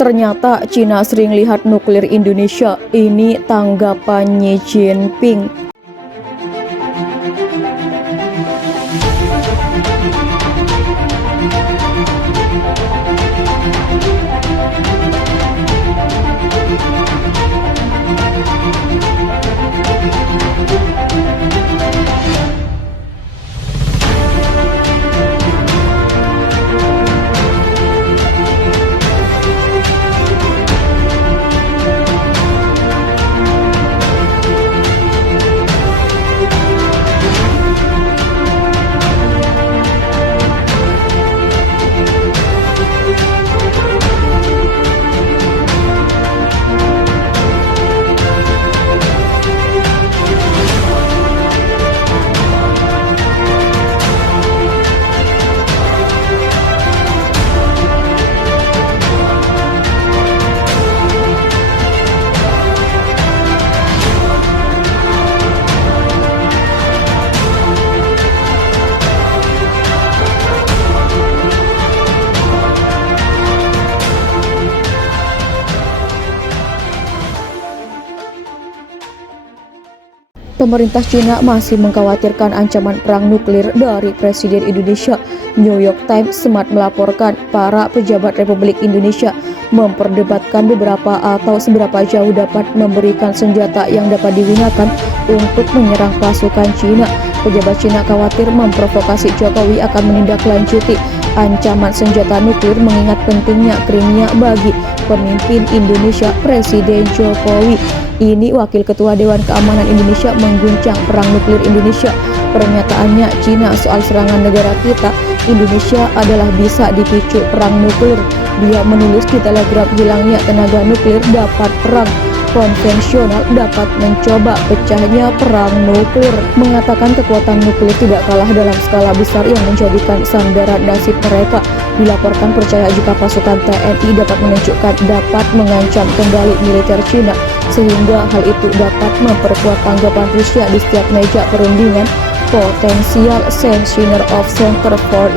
Ternyata Cina sering lihat nuklir Indonesia. Ini tanggapan Xi Jinping. Pemerintah Cina masih mengkhawatirkan ancaman perang nuklir dari Presiden Indonesia. New York Times sempat melaporkan para pejabat Republik Indonesia memperdebatkan beberapa atau seberapa jauh dapat memberikan senjata yang dapat digunakan untuk menyerang pasukan Cina. Pejabat Cina khawatir memprovokasi Jokowi akan menindaklanjuti ancaman senjata nuklir mengingat pentingnya Crimea bagi pemimpin Indonesia Presiden Jokowi. Ini Wakil Ketua Dewan Keamanan Indonesia mengguncang perang nuklir Indonesia. Pernyataannya, Cina soal serangan negara kita, Indonesia adalah bisa dipicu perang nuklir. Dia menulis di Telegram, hilangnya tenaga nuklir dapat perang konvensional dapat mencoba pecahnya perang nuklir. Mengatakan kekuatan nuklir tidak kalah dalam skala besar yang menjadikan sandaran nasib mereka. Dilaporkan percaya jika pasukan TNI dapat menunjukkan dapat mengancam kembali militer Cina, sehingga hal itu dapat memperkuat tanggapan Rusia di setiap meja perundingan. Potensial Sanctioner of Center for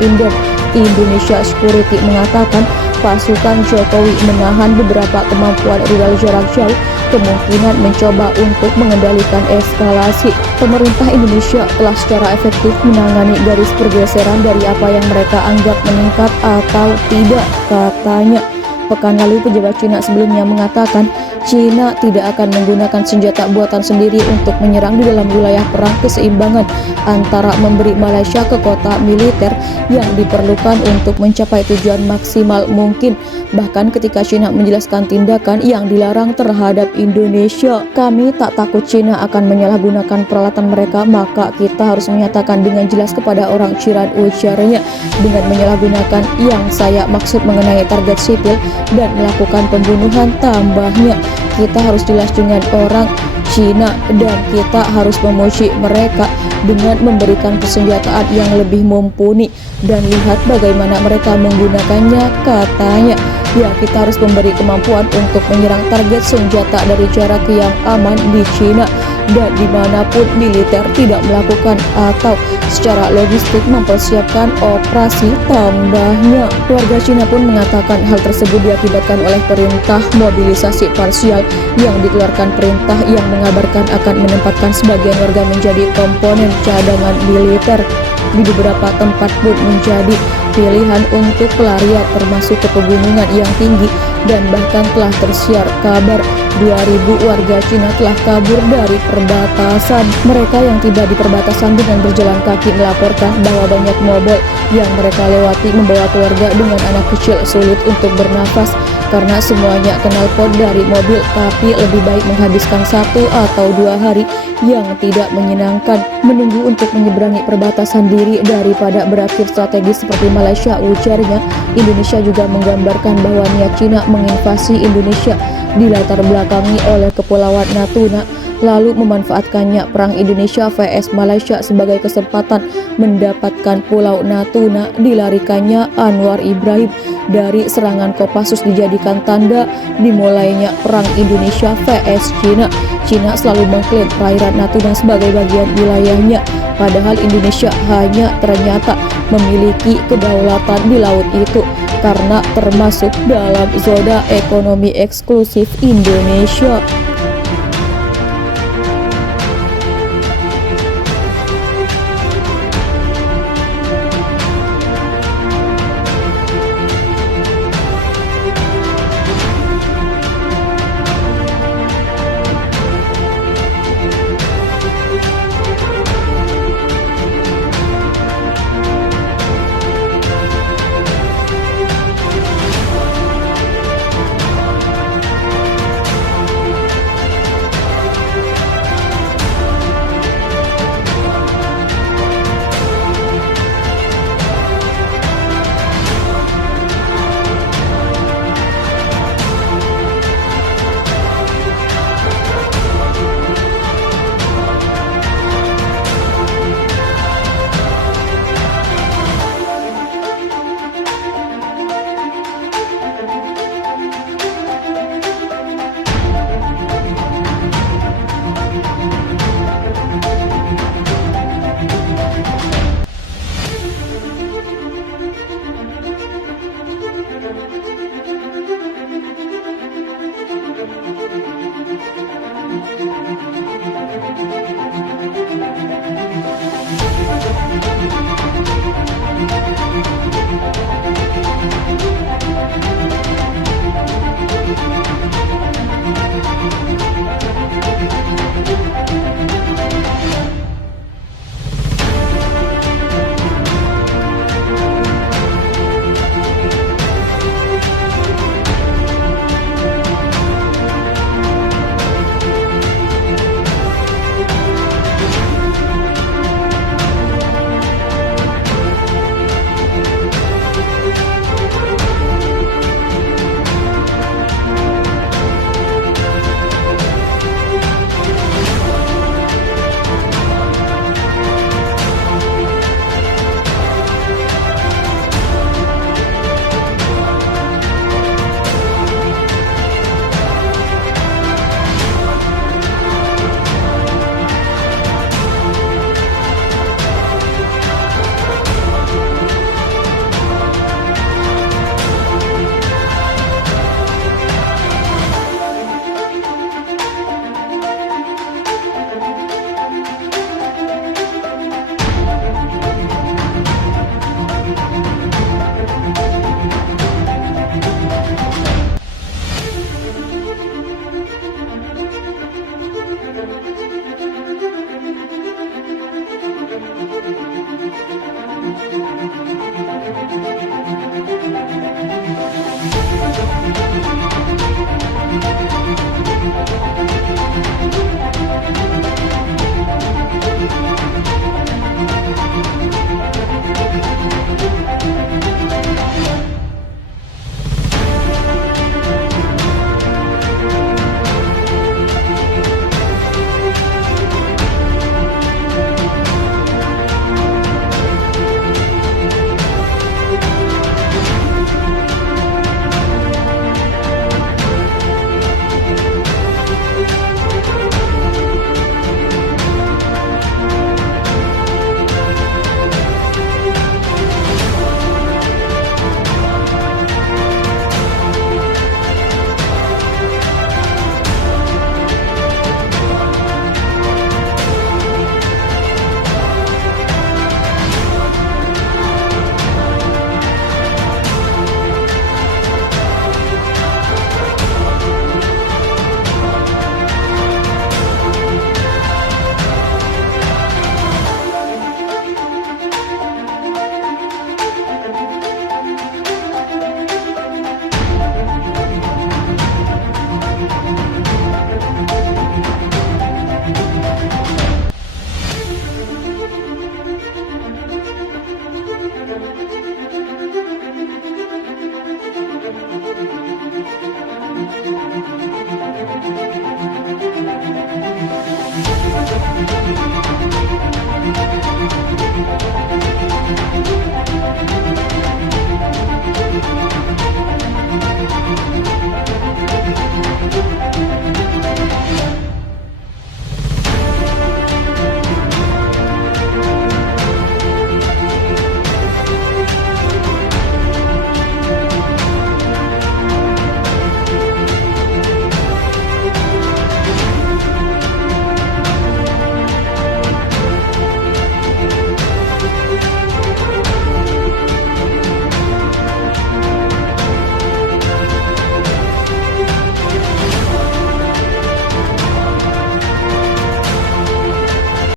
Indonesia Security mengatakan pasukan Jokowi menahan beberapa kemampuan rudal jarak jauh, kemungkinan mencoba untuk mengendalikan eskalasi. Pemerintah Indonesia telah secara efektif menangani garis pergeseran dari apa yang mereka anggap meningkat atau tidak, katanya. Pekan lalu pejabat Cina sebelumnya mengatakan Cina tidak akan menggunakan senjata buatan sendiri untuk menyerang di dalam wilayah perang. Keseimbangan antara memberi Malaysia kekuatan militer yang diperlukan untuk mencapai tujuan maksimal mungkin. Bahkan ketika Cina menjelaskan tindakan yang dilarang terhadap Indonesia, kami tak takut Cina akan menyalahgunakan peralatan mereka, maka kita harus menyatakan dengan jelas kepada orang Ciran, ujarnya. Dengan menyalahgunakan yang saya maksud mengenai target sipil dan melakukan pembunuhan, tambahnya. Kita harus jelas dengan orang Cina dan kita harus memuji mereka dengan memberikan persenjataan yang lebih mumpuni dan lihat bagaimana mereka menggunakannya, katanya. Ya, kita harus memberi kemampuan untuk menyerang target senjata dari jarak yang aman di Cina dan dimanapun militer tidak melakukan atau secara logistik mempersiapkan operasi, tambahnya. Warga Cina pun mengatakan hal tersebut diakibatkan oleh perintah mobilisasi parsial yang dikeluarkan perintah yang mengabarkan akan menempatkan sebagian warga menjadi komponen cadangan militer. Di beberapa tempat pun menjadi pilihan untuk pelarian, termasuk ke pegunungan yang tinggi, dan bahkan telah tersiar kabar 2.000 warga Cina telah kabur dari perbatasan. Mereka yang tiba di perbatasan dengan berjalan kaki melaporkan bahwa banyak mobil yang mereka lewati membawa keluarga dengan anak kecil sulit untuk bernafas karena semuanya knalpot dari mobil, tapi lebih baik menghabiskan 1 atau 2 hari yang tidak menyenangkan menunggu untuk menyeberangi perbatasan diri daripada berakhir strategis seperti Malaysia, ujarnya. Indonesia juga menggambarkan bahwa niat Cina menginvasi Indonesia dilatar belakangi oleh Kepulauan Natuna. lalu memanfaatkannya Perang Indonesia vs Malaysia sebagai kesempatan mendapatkan Pulau Natuna. Dilarikannya Anwar Ibrahim dari serangan Kopassus dijadikan tanda dimulainya Perang Indonesia vs Cina. Cina selalu mengklaim perairan Natuna sebagai bagian wilayahnya, padahal Indonesia hanya ternyata memiliki kedaulatan di laut itu karena termasuk dalam zona ekonomi eksklusif Indonesia.